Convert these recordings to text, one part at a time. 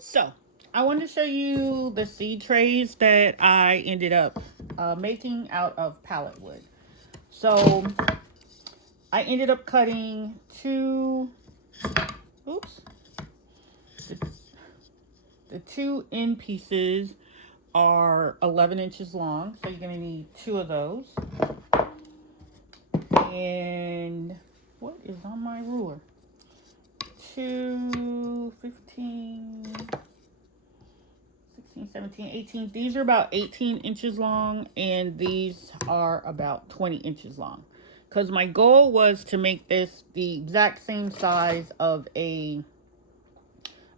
So, I want to show you the seed trays that I ended up making out of pallet wood. So, I ended up cutting oops, the, the two end pieces are 11 inches long. So, you're going to need two of those. And what is on my ruler? 2, 15, 16, 17, 18. These are about 18 inches long, and these are about 20 inches long. Because my goal was to make this the exact same size of a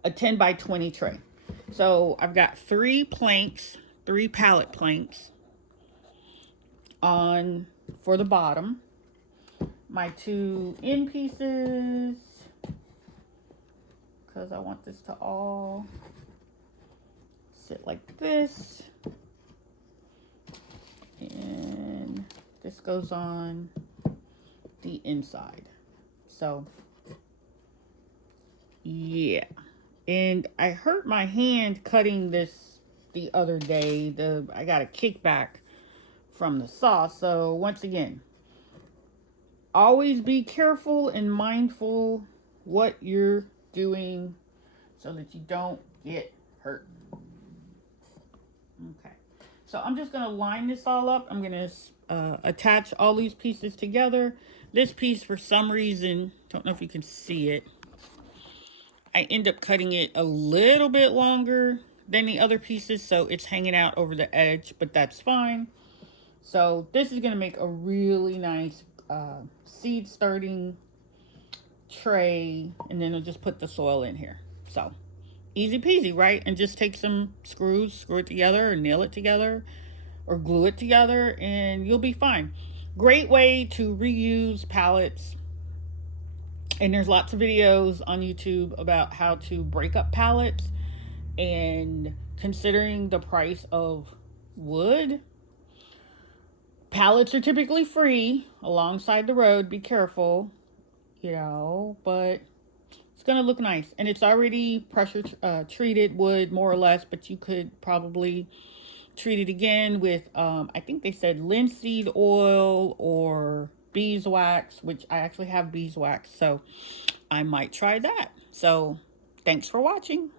10 by 20 tray. So I've got 3 planks, 3 pallet planks on for the bottom. My 2 end pieces, because I want this to all sit like this. And this goes on the inside. So, yeah. And I hurt my hand cutting this the other day. I got a kickback from the saw. So, once again, always be careful and mindful what you're doing so that you don't get hurt. Okay, so I'm just going to line this all up. I'm going to attach all these pieces together. This piece, for some reason, don't know if you can see it, I end up cutting it a little bit longer than the other pieces, so it's hanging out over the edge, but that's fine. So this is going to make a really nice seed starting tray, and then I'll just put the soil in here. So easy peasy, right? And just take some screws, screw it together, or nail it together, or glue it together, and you'll be fine. Great way to reuse pallets. And there's lots of videos on YouTube about how to break up pallets. And considering the price of wood, pallets are typically free alongside the road. Be careful, but it's going to look nice. And it's already pressure treated wood, more or less, but you could probably treat it again with, I think they said linseed oil or beeswax, which I actually have beeswax, so I might try that. So thanks for watching.